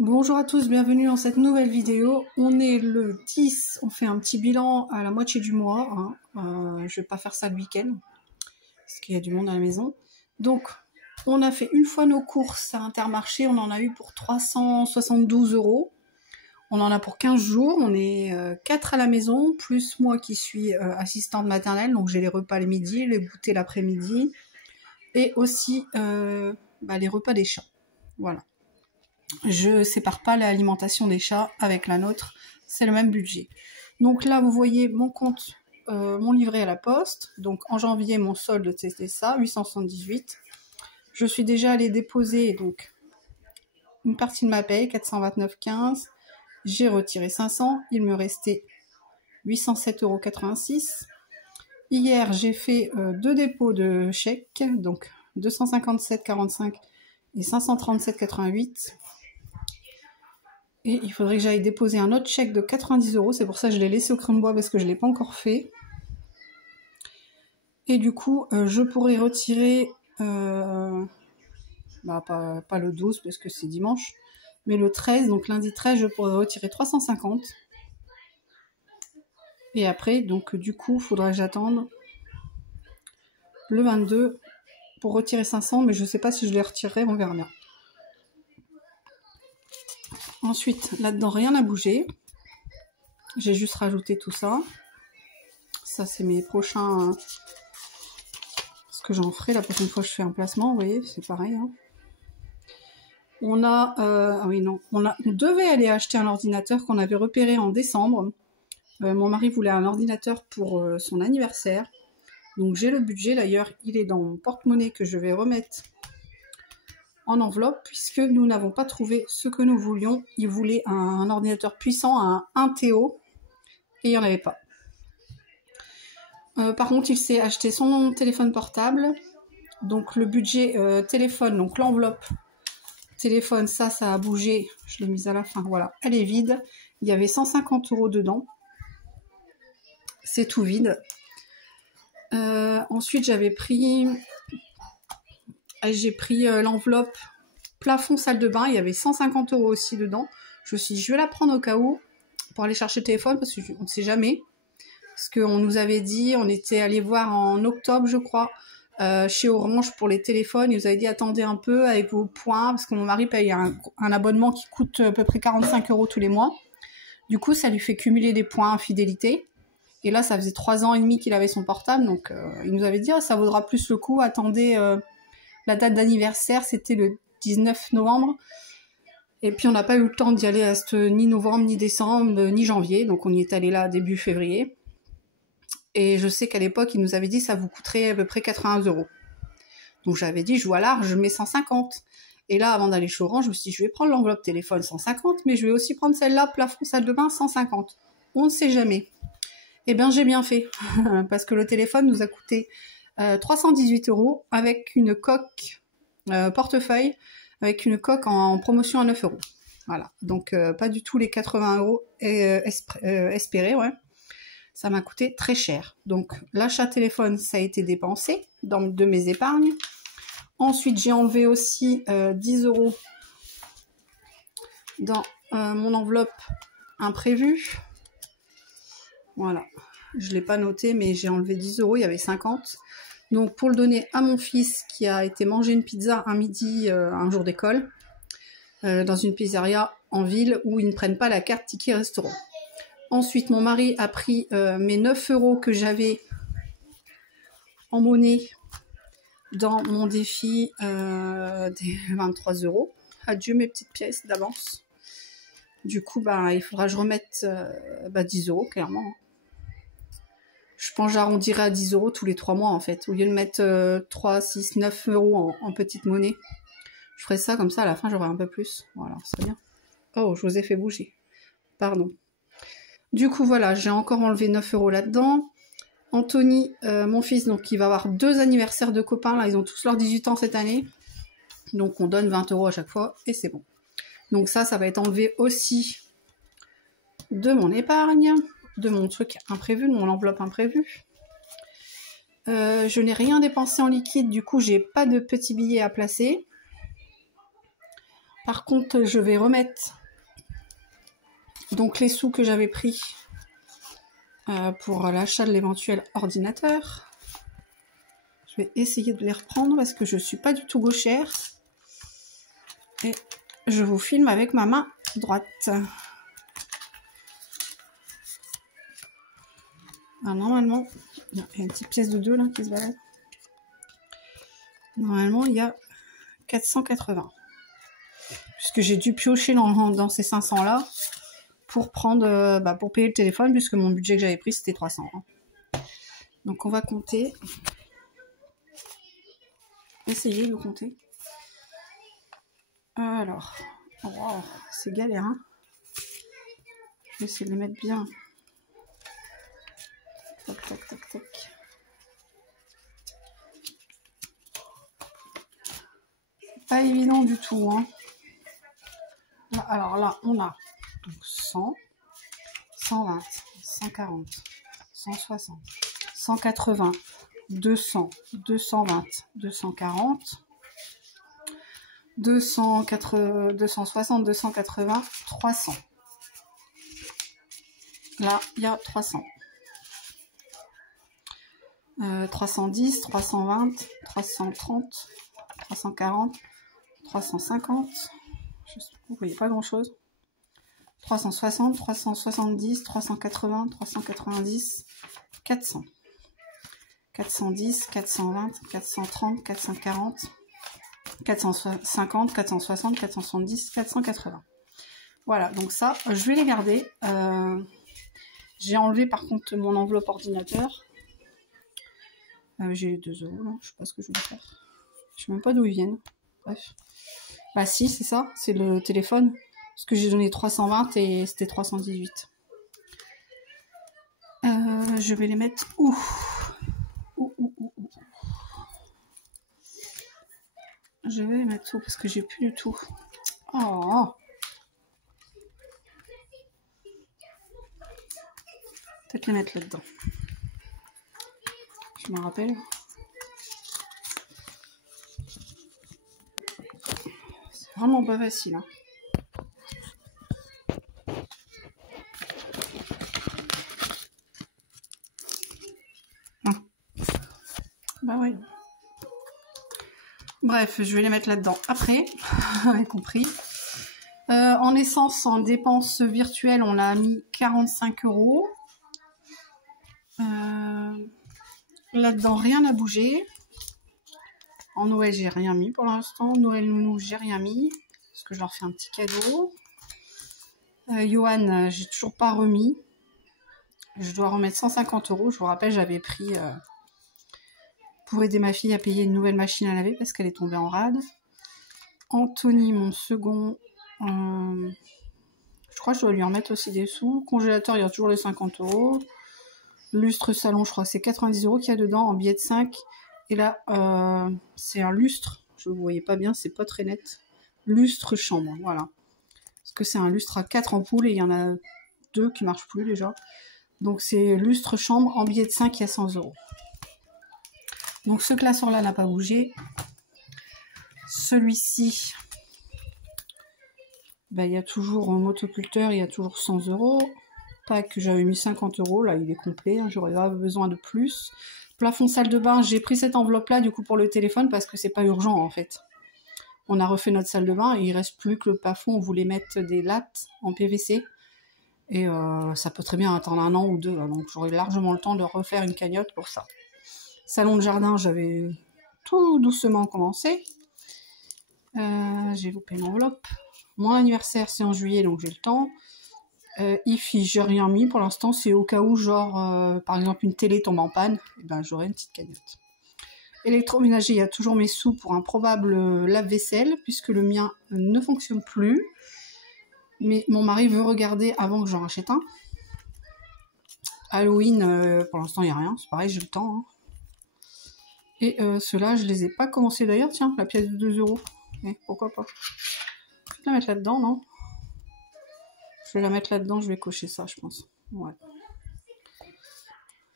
Bonjour à tous, bienvenue dans cette nouvelle vidéo. On est le 10, on fait un petit bilan à la moitié du mois. Je vais pas faire ça le week-end, parce qu'il y a du monde à la maison. Donc, on a fait une fois nos courses à Intermarché, on en a eu pour 372 €. On en a pour 15 jours, on est 4 à la maison, plus moi qui suis assistante maternelle, donc j'ai les repas le midi, les goûters l'après-midi, et aussi les repas des chats. Voilà. Je sépare pas l'alimentation des chats avec la nôtre, c'est le même budget. Donc là, vous voyez mon compte, mon livret à la poste. Donc en janvier, mon solde, c'était ça, 878. Je suis déjà allée déposer donc une partie de ma paye, 429,15. J'ai retiré 500, il me restait 807,86 €. Hier, j'ai fait deux dépôts de chèques, donc 257,45 et 537,88. Et il faudrait que j'aille déposer un autre chèque de 90 €. C'est pour ça que je l'ai laissé au crayon de bois parce que je ne l'ai pas encore fait. Et du coup, je pourrais retirer, pas le 12 parce que c'est dimanche, mais le 13, donc lundi 13, je pourrais retirer 350. Et après, donc du coup, il faudra que j'attende le 22 pour retirer 500, mais je ne sais pas si je les retirerai, on verra bien. Ensuite, là-dedans, rien n'a bougé. J'ai juste rajouté tout ça. Ça, c'est mes prochains... ce que j'en ferai la prochaine fois que je fais un placement, vous voyez, c'est pareil. Hein. On devait aller acheter un ordinateur qu'on avait repéré en décembre. Mon mari voulait un ordinateur pour son anniversaire. Donc j'ai le budget, d'ailleurs, il est dans mon porte-monnaie que je vais remettre en enveloppe, puisque nous n'avons pas trouvé ce que nous voulions. Il voulait un ordinateur puissant, un 1 TO, et il n'y en avait pas. Par contre, il s'est acheté son téléphone portable. Donc le budget téléphone, donc l'enveloppe téléphone, ça a bougé. Je l'ai mise à la fin, voilà. Elle est vide. Il y avait 150 € dedans. C'est tout vide. Ensuite, j'ai pris l'enveloppe plafond salle de bain. Il y avait 150 € aussi dedans. Je me suis dit, je vais la prendre au cas où pour aller chercher le téléphone parce qu'on ne sait jamais. Parce qu'on nous avait dit, on était allé voir en octobre, je crois, chez Orange pour les téléphones. Ils nous avaient dit, attendez un peu avec vos points, parce que mon mari paye un abonnement qui coûte à peu près 45 € tous les mois. Du coup, ça lui fait cumuler des points en fidélité. Et là, ça faisait 3 ans et demi qu'il avait son portable, donc il nous avait dit, ça vaudra plus le coup, attendez, la date d'anniversaire, c'était le 19 novembre. Et puis, on n'a pas eu le temps d'y aller ni novembre, ni décembre, ni janvier, donc on y est allé là début février. Et je sais qu'à l'époque, il nous avait dit ça vous coûterait à peu près 80 €. Donc j'avais dit, je vois large, je mets 150. Et là, avant d'aller chez Orange, je me suis dit, je vais prendre l'enveloppe téléphone 150, mais je vais aussi prendre celle-là, plafond salle de bain 150. On ne sait jamais. Eh bien, j'ai bien fait, parce que le téléphone nous a coûté 318 € avec une coque portefeuille, avec une coque en promotion à 9 €. Voilà, donc pas du tout les 80 € espérés, ouais. Ça m'a coûté très cher. Donc, l'achat téléphone, ça a été dépensé de mes épargnes. Ensuite, j'ai enlevé aussi 10 € dans mon enveloppe imprévue. Voilà. Je ne l'ai pas noté, mais j'ai enlevé 10 €. Il y avait 50. Donc, pour le donner à mon fils qui a été manger une pizza un midi, un jour d'école, dans une pizzeria en ville où ils ne prennent pas la carte ticket restaurant. Ensuite, mon mari a pris mes 9 € que j'avais en monnaie dans mon défi des 23 €. Adieu mes petites pièces d'avance. Du coup, il faudra que je remette 10 €, clairement. Je pense que j'arrondirai à 10 € tous les 3 mois, en fait. Au lieu de mettre 3, 6, 9 € en petite monnaie. Je ferai ça, comme ça, à la fin, j'aurai un peu plus. Voilà, c'est bien. Oh, je vous ai fait bouger. Pardon. Du coup, voilà, j'ai encore enlevé 9 € là-dedans. Anthony, mon fils, donc il va avoir 2 anniversaires de copains. Là, ils ont tous leurs 18 ans cette année. Donc, on donne 20 € à chaque fois et c'est bon. Donc ça va être enlevé aussi de mon épargne, de mon truc imprévu, de mon enveloppe imprévue. Je n'ai rien dépensé en liquide, du coup, j'ai pas de petits billets à placer. Par contre, je vais remettre donc les sous que j'avais pris pour l'achat de l'éventuel ordinateur. Je vais essayer de les reprendre parce que je ne suis pas du tout gauchère. Et je vous filme avec ma main droite. Alors, normalement, il y a une petite pièce de 2 là qui se balade. Normalement, il y a 480. Puisque j'ai dû piocher dans ces 500 là pour prendre, pour payer le téléphone, puisque mon budget que j'avais pris c'était 300. Donc on va compter. Essayez de compter. Alors, wow, c'est galère, hein. Je vais essayer de les mettre bien. Tac, tac, tac, tac. C'est pas évident du tout, hein. Alors là, on a donc 100, 120, 140, 160, 180, 200, 220, 240, 260, 280, 300. Là, il y a 300. 310, 320, 330, 340, 350. Vous voyez pas grand chose. 360, 370, 380, 390, 400. 410, 420, 430, 440, 450, 460, 470, 480. Voilà, donc ça, je vais les garder. J'ai enlevé par contre mon enveloppe ordinateur. J'ai 2 euros là, je sais pas ce que je vais faire. Je sais même pas d'où ils viennent. Bref. Bah si, c'est ça, c'est le téléphone. Parce que j'ai donné 320 et c'était 318. Je vais les mettre où? Je vais les mettre où? Parce que j'ai plus du tout. Oh! Peut-être les mettre là-dedans. Je me rappelle. C'est vraiment pas facile, hein. Bah oui. Bref, je vais les mettre là-dedans après, vous avez compris. En essence, en dépenses virtuelles, on a mis 45 euros. Là-dedans, rien n'a bougé. En Noël, j'ai rien mis pour l'instant. Noël nounou, j'ai rien mis. Parce que je leur fais un petit cadeau. Johan, j'ai toujours pas remis. Je dois remettre 150 euros. Je vous rappelle, j'avais pris pour aider ma fille à payer une nouvelle machine à laver parce qu'elle est tombée en rade. Anthony, mon second, je crois que je dois lui en mettre aussi des sous. Congélateur, il y a toujours les 50 euros. Lustre salon, je crois que c'est 90 euros qu'il y a dedans en billet de 5. Et là, c'est un lustre. Je ne vous voyais pas bien, c'est pas très net. Lustre chambre, voilà. Parce que c'est un lustre à 4 ampoules et il y en a 2 qui ne marchent plus déjà. Donc c'est lustre chambre en billet de 5, il y a 100 euros. Donc ce classeur-là n'a pas bougé. Celui-ci, bah, il y a toujours un motoculteur, il y a toujours 100 euros. Tac, j'avais mis 50 euros, là il est complet, hein, j'aurais pas besoin de plus. Plafond salle de bain, j'ai pris cette enveloppe-là du coup pour le téléphone parce que c'est pas urgent en fait. On a refait notre salle de bain et il reste plus que le plafond, on voulait mettre des lattes en PVC. Et ça peut très bien attendre 1 an ou 2, donc j'aurai largement le temps de refaire une cagnotte pour ça. Salon de jardin, j'avais tout doucement commencé. J'ai loupé l'enveloppe. Mon anniversaire, c'est en juillet, donc j'ai le temps. IFI, j'ai rien mis pour l'instant. C'est au cas où, genre, par exemple, une télé tombe en panne. Et ben, j'aurai une petite cagnotte. Électroménager, il y a toujours mes sous pour un probable lave-vaisselle, puisque le mien ne fonctionne plus. Mais mon mari veut regarder avant que j'en rachète un. Halloween, pour l'instant, il n'y a rien. C'est pareil, j'ai le temps. Hein. Et ceux-là, je les ai pas commencé d'ailleurs. Tiens, la pièce de 2 euros. Pourquoi pas? Je vais la mettre là-dedans, non? Je vais la mettre là-dedans, je vais cocher ça, je pense. Ouais.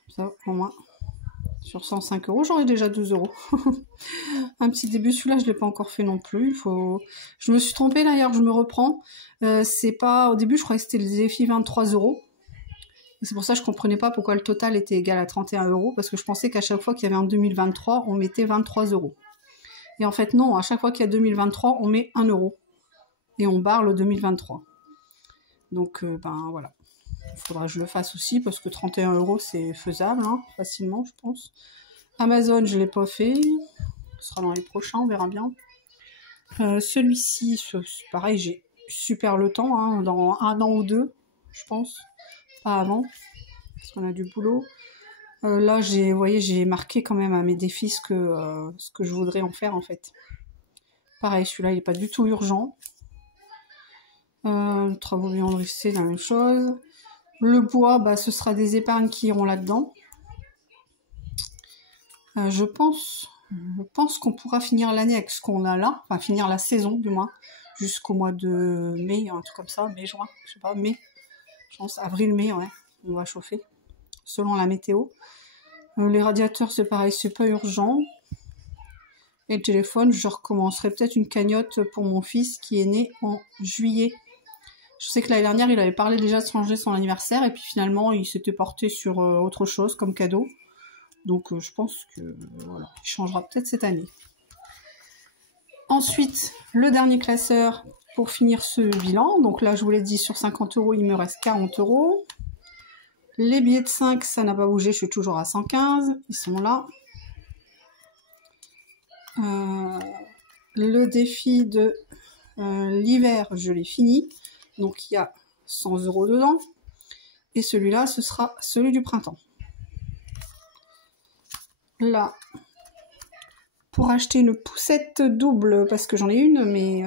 Ça, au moins, Sur 105 euros, j'aurais déjà 12 euros. Un petit début, celui-là, je ne l'ai pas encore fait non plus. Je me suis trompée d'ailleurs, je me reprends. C'est pas... Au début, je croyais que c'était le défi 23 euros. C'est pour ça que je comprenais pas pourquoi le total était égal à 31 euros, parce que je pensais qu'à chaque fois qu'il y avait un 2023, on mettait 23 euros. Et en fait, non, à chaque fois qu'il y a 2023, on met 1 euro. Et on barre le 2023. Donc, ben voilà. Il faudra que je le fasse aussi, parce que 31 euros, c'est faisable, hein, facilement, je pense. Amazon, je ne l'ai pas fait. Ce sera dans les prochains, on verra bien. Celui-ci, c'est pareil, j'ai super le temps, hein, dans 1 an ou 2, je pense. Pas avant, parce qu'on a du boulot. Là, vous voyez, j'ai marqué quand même à mes défis ce que je voudrais en faire, en fait. Pareil, celui-là, il n'est pas du tout urgent. Travaux buanderie, c'est la même chose. Le bois, bah, ce sera des épargnes qui iront là-dedans. Je pense qu'on pourra finir l'année avec ce qu'on a là. Enfin, finir la saison, du moins. Jusqu'au mois de mai, un truc comme ça. Mai, juin, je sais pas, mai. Je pense avril-mai, ouais. On va chauffer. Selon la météo. Les radiateurs, c'est pareil, c'est pas urgent. Et le téléphone, je recommencerai peut-être une cagnotte pour mon fils qui est né en juillet. Je sais que l'année dernière, il avait parlé déjà de changer son anniversaire. Et puis finalement, il s'était porté sur autre chose comme cadeau. Donc je pense que voilà, il changera peut-être cette année. Ensuite, le dernier classeur pour finir ce bilan. Donc là, je vous l'ai dit, sur 50 euros, il me reste 40 euros. Les billets de 5, ça n'a pas bougé, je suis toujours à 115. Ils sont là. Le défi de l'hiver, je l'ai fini. Donc il y a 100 euros dedans. Et celui-là, ce sera celui du printemps. Là, pour acheter une poussette double, parce que j'en ai une, mais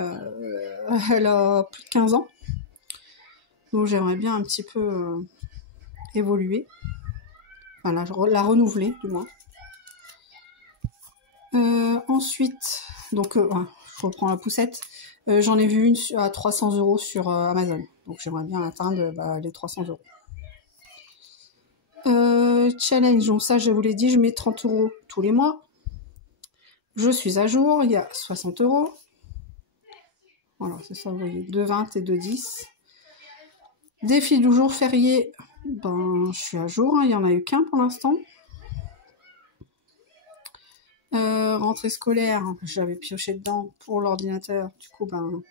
elle a plus de 15 ans. Donc j'aimerais bien un petit peu évoluer. Enfin, la renouveler, du moins. Ensuite, donc je reprends la poussette. J'en ai vu une à 300 euros sur Amazon. Donc j'aimerais bien atteindre les 300 euros. Challenge, donc ça je vous l'ai dit, je mets 30 euros tous les mois. Je suis à jour, il y a 60 euros. Voilà, c'est ça, vous voyez, 2,20 et 2,10. Défi du jour férié, ben je suis à jour, hein, il n'y en a eu qu'un pour l'instant. Rentrée scolaire, j'avais pioché dedans pour l'ordinateur, du coup ben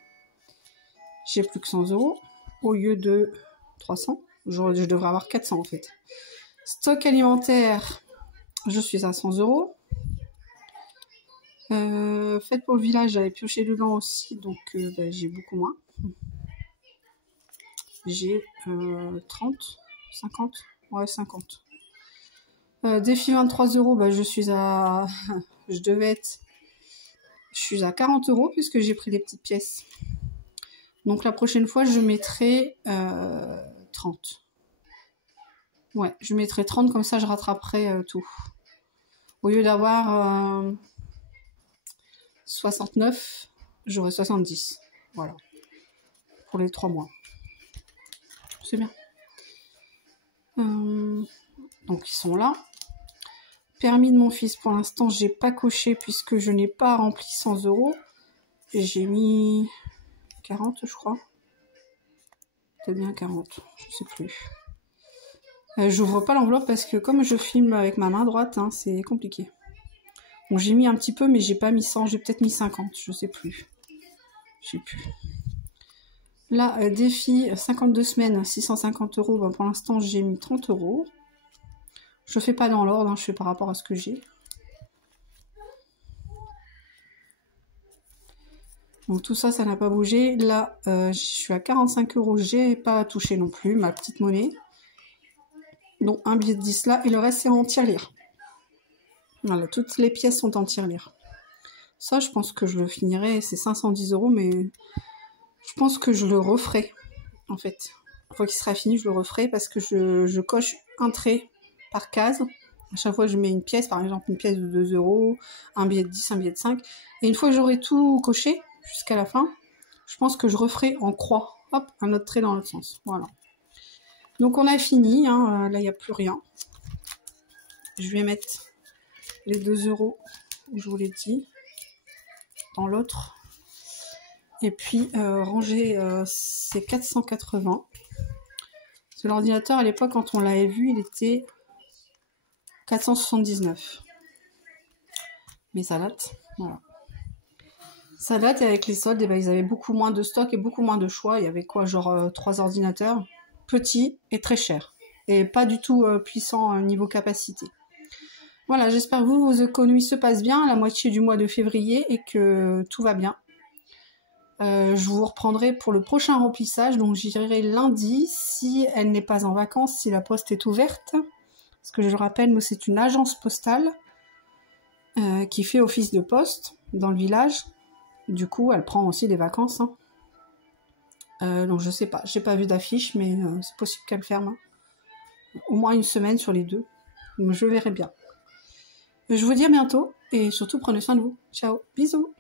j'ai plus que 100 euros au lieu de 300. Je devrais avoir 400 en fait. Stock alimentaire, je suis à 100 euros. Fête pour le village, j'avais pioché dedans aussi, donc j'ai beaucoup moins. J'ai 30, 50, ouais 50. Défi 23 euros, je suis à... je suis à 40 euros puisque j'ai pris des petites pièces. Donc la prochaine fois, je mettrai 30. Ouais, je mettrai 30, comme ça je rattraperai tout. Au lieu d'avoir 69, j'aurai 70. Voilà. Pour les 3 mois. C'est bien. Donc ils sont là. Permis de mon fils, pour l'instant, j'ai pas coché puisque je n'ai pas rempli 100 euros. Et j'ai mis 40, je crois. C'est bien 40, je sais plus. J'ouvre pas l'enveloppe parce que comme je filme avec ma main droite, hein, c'est compliqué. Bon, j'ai mis un petit peu, mais j'ai pas mis 100, j'ai peut-être mis 50, je sais plus. Je sais plus. Là, défi 52 semaines, 650 euros. Ben, pour l'instant, j'ai mis 30 euros. Je fais pas dans l'ordre, hein, je fais par rapport à ce que j'ai. Donc tout ça, ça n'a pas bougé. Là, je suis à 45 euros, j'ai pas touché non plus, ma petite monnaie. Donc un billet de 10 là, et le reste c'est en tirelire. Voilà, toutes les pièces sont en tirelire. Ça, je pense que je le finirai, c'est 510 euros, mais je pense que je le referai, en fait. Une fois qu'il sera fini, je le referai parce que je coche un trait par case. À chaque fois, je mets une pièce, par exemple une pièce de 2 euros, un billet de 10, un billet de 5. Et une fois que j'aurai tout coché, jusqu'à la fin, je pense que je referai en croix. Hop, un autre trait dans l'autre sens. Voilà. Donc on a fini, hein. Là il n'y a plus rien. Je vais mettre les 2 €, je vous l'ai dit, dans l'autre. Et puis ranger c'est 480. Parce que l'ordinateur, à l'époque, quand on l'avait vu, il était 479. Mais ça date, voilà. Ça date, et avec les soldes, eh ben, ils avaient beaucoup moins de stock et beaucoup moins de choix. Il y avait quoi, genre 3 ordinateurs, petits et très chers. Et pas du tout puissants niveau capacité. Voilà, j'espère que vos économies se passent bien à la moitié du mois de février et que tout va bien. Je vous reprendrai pour le prochain remplissage, donc j'irai lundi si elle n'est pas en vacances, si la poste est ouverte. Parce que je le rappelle, nous c'est une agence postale qui fait office de poste dans le village. Du coup, elle prend aussi des vacances. Hein. Donc je sais pas, j'ai pas vu d'affiche, mais c'est possible qu'elle ferme. Hein. Au moins une semaine sur les 2. Donc je verrai bien. Je vous dis à bientôt et surtout prenez soin de vous. Ciao, bisous.